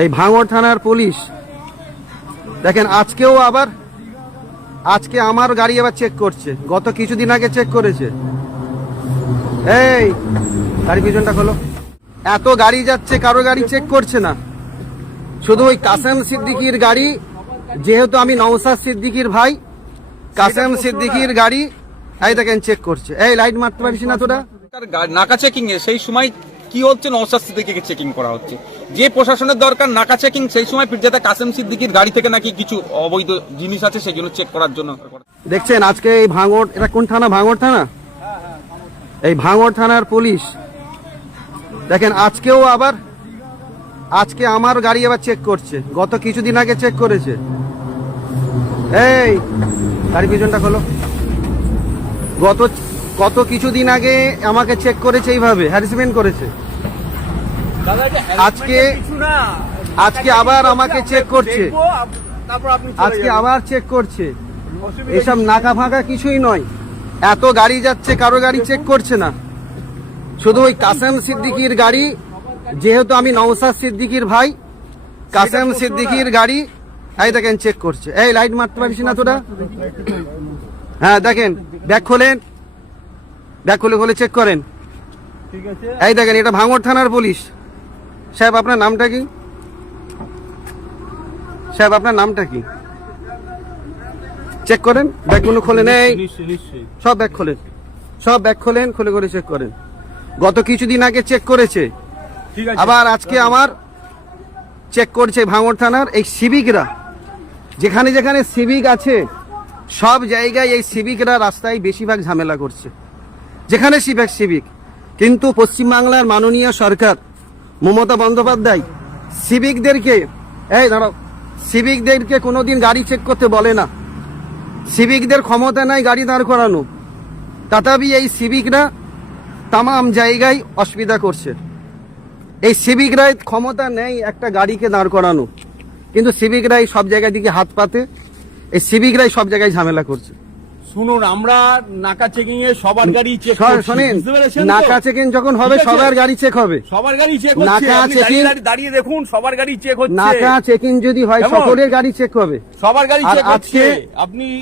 এই ভাঙড় থানার পুলিশ দেখেন আজকেও আবার আজকে আমার গাড়ি আবার চেক করছে। গত কিছুদিন আগে চেক করেছে। এই গাড়ি পিছনটা খোলো। এত গাড়ি যাচ্ছে, কারো গাড়ি চেক করছে না, শুধু ওই কাসেম সিদ্দিকীর গাড়ি, যেহেতু আমি নওশাদ সিদ্দিকীর ভাই, কাসেম সিদ্দিকীর গাড়ি এই দেখেন চেক করছে। এই লাইট মারতে পারিস না তোরা? নাকা চেকিং এ সেই সময় কি হচ্ছে, নওশাদ সিদ্দিকীকে চেকিং করা হচ্ছে। যে প্রশাসনের দরকার নাকা চেকিং, সেই সময় পীরজাদা কাসেম সিদ্দিকীর গাড়ি থেকে নাকি কিছু অবৈধ জিনিস আছে, সেগুলো চেক করার জন্য। দেখছেন আজকে এই ভাঙড়, এটা কোন থানা? ভাঙড় থানা। এই ভাঙড় থানার পুলিশ দেখেন আজকেও আবার আজকে আমার গাড়ি আবার চেক করছে। গত কিছুদিন আগে চেক করেছে। এই গাড়ি পিছনটা খোলো। গত কিছুদিন আগে আমাকে চেক করেছে, এইভাবে হ্যারাসমেন্ট করেছে। আজকে আবার আমাকে চেক করছে, আজকে আবার চেক করছে। এসব নাকা ফাঁকা কিছুই নয়। এত গাড়ি যাচ্ছে, কারো গাড়ি চেক করছে না, শুধু ওই কাসেম সিদ্দিকীর গাড়ি, যেহেতু আমি নওশাদ সিদ্দিকীর ভাই, কাসেম সিদ্দিকীর গাড়ি এই দেখেন চেক করছে। এই লাইট মারতে পারিস না তোরা? হ্যাঁ দেখেন, ব্যাগ খোলেন, ব্যাগ খুলে চেক করেন। এই দেখেন এটা ভাঙড় থানার পুলিশ। সাহেব আপনার নামটা কি? সাহেব আপনার নামটা কি? চেক করেন, ব্যাগগুলো খোলেন। এই সব ব্যাগ খোলেন, সব ব্যাগ খোলেন, খুলে চেক করেন। গত কিছুদিন আগে চেক করেছে, আবার আজকে আমার চেক করছে ভাঙড় থানার এই সিভিকরা। যেখানে যেখানে সিভিক আছে সব জায়গায় এই সিভিকরা রাস্তায় বেশিরভাগ ঝামেলা করছে, যেখানে সিভিক। কিন্তু পশ্চিমবাংলার মাননীয় সরকার মমতা বন্দ্যোপাধ্যায় সিভিকদেরকে, এই দাঁড়াও, সিভিকদেরকে কোনোদিন গাড়ি চেক করতে বলে না। সিভিকদের ক্ষমতা নাই গাড়ি দাঁড় করানো, তথাপি এই সিভিকরা তামাম জায়গায় অসুবিধা করছে। এই সিভিকরাই ক্ষমতা নেই একটা গাড়িকে দাঁড় করানো, কিন্তু সিভিকরাই সব জায়গায় দিকে হাত পাতে, এই সিভিকরাই সব জায়গায় ঝামেলা করছে। শুনুন, আমরা নাকা চেকিং এ সবার গাড়ি চেক শোনেন, নাকা চেকিং যখন হবে সবার গাড়ি চেক হবে, সবার গাড়ি চেক হচ্ছে। নাকা চেকিং দাঁড়িয়ে দেখুন, সবার গাড়ি চেক হচ্ছে। নাকা চেকিং যদি হয় সকলের গাড়ি চেক হবে, সবার গাড়ি চেক হচ্ছে।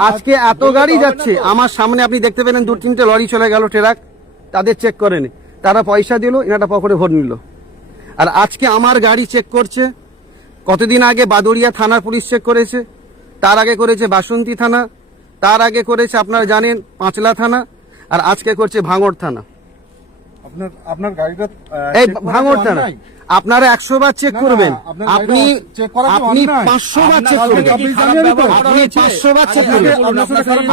আজকে এত গাড়ি যাচ্ছে, আমার সামনে আপনি দেখতে পেলেন 2-3টে লরি চলে গেল, ট্রাক, তাদের চেক করেনি, তারা পয়সা দিল, এনাটা পকেটে ভোট নিল। আর আজকে আমার গাড়ি চেক করছে। কতদিন আগে বাদুড়িয়া থানার পুলিশ চেক করেছে, তার আগে করেছে বাসন্তী থানা, তার আগে করেছে আপনারা জানেন পাঁচলা থানা, আর আজকে করছে ভাঙড় থানা। আপনার গাড়িটা এই ভাঙড় থানা আপনারা 100 বার চেক করবেন, আপনি 500 বার চেক করবেন, আপনি 500 বার চেক করবেন,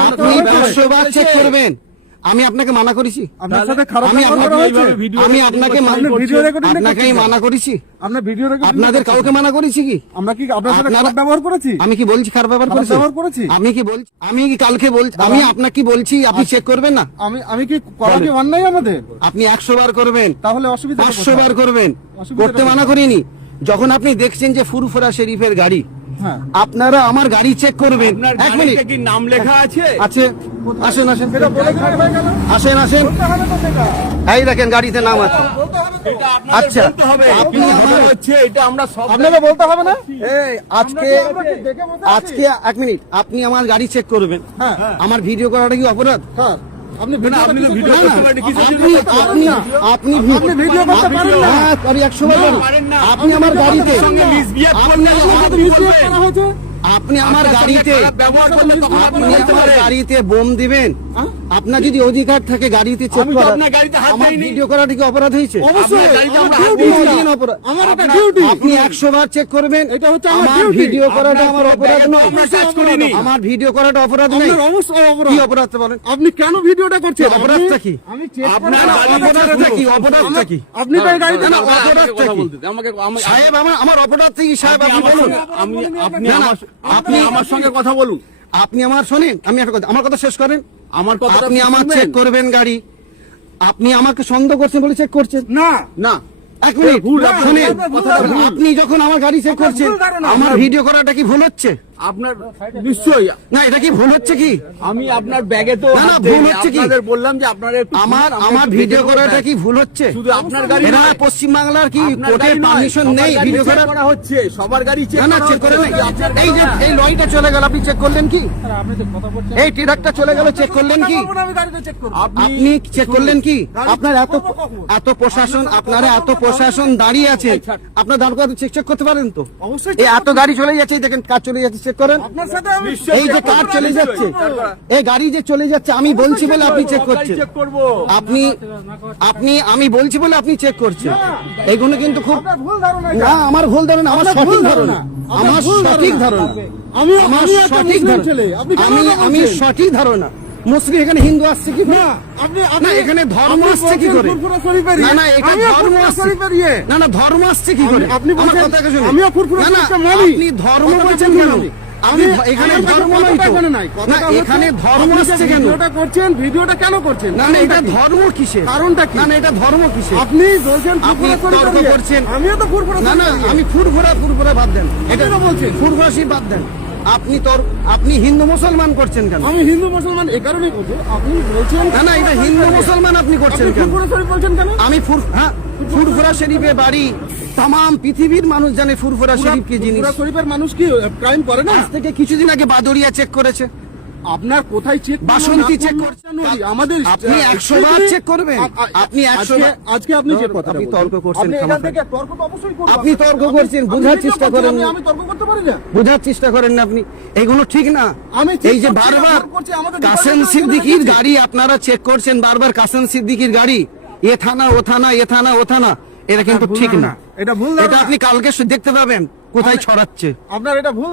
আপনি 500 বার চেক করবেন। আমি আপনাকে মানা করেছি? আপনার সাথে খারাপ আমি ব্যবহার করা হয়েছে? আমি আপনাকে ভিডিও রেকর্ডিং আপনাকেই মানা করেছি? আপনার ভিডিও রেকর্ডিং আপনাদের কাউকে মানা করেছি কি? আমরা কি আপনার সাথে খারাপ ব্যবহার করেছি? আমি কি বলছি খারাপ ব্যবহার করেছি? আমি কি বলছি? আমি কি কালকে বলছি? আমি আপনাকে কি বলছি আপনি চেক করবেন না? আমি কি করা কি অন্যায় আমাদের? আপনি 100 বার করবেন, তাহলে অসুবিধা 500 বার করবেন, করতে মানা করিনি। যখন আপনি দেখছেন যে ফুরফুরা শরীফের গাড়ি, আপনারা আমার গাড়ি চেক করবেন। 1 মিনিট, কি নাম লেখা আছে? আছে, আসেন আসেন, আসেন। এই দেখেন গাড়িতে নাম আছে। আচ্ছা, আপনি আমার হচ্ছে এটা আমরা সব আপনাকে বলতে হবে না? এই আজকে 1 মিনিট, আপনি আমার গাড়ি চেক করবেন। আমার ভিডিও করাটা কি অপরাধ? আপনি ভিডিও আপনি করতে ভিডিও করতে পারেন না। 100 বার পারেন না। আপনি আমার গাড়িতে আপনি আমার গাড়িতে বোম দিবেন? আপনার যদি অধিকার থাকে গাড়িতে চেক করার, আমার ভিডিও করাটা কি অপরাধ হয়েছে? আপনি 100 বার চেক করবেন, এটা হচ্ছে আমার ভিডিও করাটা আমার অপরাধ নয়। আমার ভিডিও করাটা অপরাধ নয়। কি অপরাধ বলেন? আপনি কেন ভিডিওটা করছেন? অপরাধটা কি? আপনার অপরাধটা কি? অপরাধটা কি? আপনি তো এই গাড়িতে অপরাধটা কি? সাহেব আমার অপরাধটা কি? সাহেব আপনি বলুন। আপনি আমার সঙ্গে কথা বলুন। আপনি আমার শোনেন, আমি আমার কথা শেষ করেন। আমার কথা আপনি আমার চেক করবেন গাড়ি, আপনি আমাকে সন্দেহ করছেন বলে চেক করছেন না। না, 1 মিনিট শুনেন, আপনি যখন আমার গাড়ি চেক করছেন, আমার ভিডিও করাটা কি ভুল হচ্ছে? আপনার নিশ্চয়ই না এটা কি ভুল হচ্ছে কি? আমি আপনার ব্যাগে তো না, না, হাত ভুল দেইনি। হচ্ছে কি? আপনাদের বললাম যে আপনারা একটু আমার শুনুন, আমার একটু ভিডিও দেখে করাটা নেবেন। কি ভুল হচ্ছে? শুধু আপনার গাড়ি এরা নয়। পশ্চিমবাংলার কি আপনার কোর্টের গাড়ি নয়, পারমিশন সবার নেই গাড়ি ভিডিও check করার? করা হচ্ছে, সবার গাড়ি চেক না না চেক করে নাই। এই যে এই লরিটা চলে গেল, আপনি চেক করলেন কি? এই ট্রাকটা চলে গেল, চেক করলেন কি? আপনি চেক করলেন কি? আপনার এত প্রশাসন, আপনারা এত প্রশাসন দাঁড়িয়ে আছে, আপনার দাঁড় করে চেক করতে পারেন তো? অবশ্যই এই এত গাড়ি চলে যাচ্ছে, এই দেখেন কার চলে যাচ্ছে, চেক করেন। আপনার সাথে আমি এই যে কার চলে যাচ্ছে, এই গাড়ি যে চলে যাচ্ছে, আমি বলছি বলে আপনি চেক করছেন। চেক করবো। আপনি আপনি আমি বলছি বলে আপনি চেক করছেন, এইগুলো কিন্তু খুব আপনার ভুল ধারণা না, আমার ভুল ধারণা, আমার আপনার সঠিক ভুল ধারণা, ধারণা। আমার আপনার ভুল সঠিক ধারণা। ধারণা, আমি আমার আমি একটা সঠিক মুসলিম ধারণা, ছেলে, আপনি কেন আমি এটা আমি বলছেন? সঠিক ধারণা। মুসলিম এখানে হিন্দু আসছে কি? না, আপনি না এখানে ধর্ম আপনি আসছে কি বলছেন করে? ফুরফুরা শরীফের না ইয়ে। না এখানে আমিও ধর্ম ফুরফুরা আসছে, শরীফের ইয়ে। না না ধর্ম আসছে কি করে? আপনি আমার বলছেন, কথাটা শুনুন। আমিও ফুরফুরা না না শরীফকে মানি। আপনি ধর্ম কথাটা বলছেন বুঝুন কেন? আমি। আমি আমি- এখানে আমার ধর্ম কথাটা নয় তো। এখানে নাই। না কথাটা হচ্ছে, এখানে ধর্ম আপনি যে আসছে কেন? ভিডিওটা করছেন, ভিডিওটা কেন করছেন? না না এটা ধর্ম কিসে? কারণটা কি? না না এটা ধর্ম কিসে? আপনি বলছেন আপনি ফুরফুরা শরীফের তর্ক ইয়ে। করছেন। আমিও তো ফুরফুরা না না শরীফের ইয়ে। আমি ফুরফুরা বাদ দেন, এটা কেন বলছেন? ফুরফুরা শরীফ বাদ দেন। আপনি হিন্দু মুসলমান করছেন কেন? আমি হিন্দু মুসলমান এই কারণেই বলছি, আপনি বলছেন না না এটা হিন্দু মুসলমান আপনি করছেন আপনি কেন? ফুরফুরা শরীফ বলছেন কেন? আমি ফুরফুরা শরীফে বাড়ি, তাম পৃথিবীর মানুষ জানে ফুরফুরা শরীফ কি জিনিস। ফুরফুরা শরীফের মানুষ কি ক্রাইম করে না? আজ থেকে কিছুদিন আগে বাদুড়িয়া চেক করেছে, আপনার কোথায় চেক বাসন্তী check করছে। আমাদের আপনি 100 বার check করবেন। আপনি 100 বার- আজকে আপনি যে কথা আপনি তর্ক করছেন, আপনি ক্ষমা এখান করেন। থেকে তর্ক তো অবশ্যই করবেন। আপনি তর্ক করছেন, আপনি বোঝার ভিডিও চেষ্টা করছেন, করেন। আমি তর্ক করতে পারি না। বোঝার চেষ্টা করেন না আপনি, এইগুলো ঠিক না। আমি ঠিক এই যে করছি না, বারবার ভুল করছি, আমাদের কাসেম ডিপার্টমেন্টে সিদ্দিকীর রেখেছি। গাড়ি আপনারা চেক করছেন, বারবার কাসেম সিদ্দিকীর গাড়ি, এ থানা ও থানা, এ থানা ও থানা, এটা কিন্তু ভুল ঠিক ধারণা। না। এটা ভুল এটা ধারণা। আপনি কালকে দেখতে পাবেন কোথায় ছড়াচ্ছে। আপনার এটা ভুল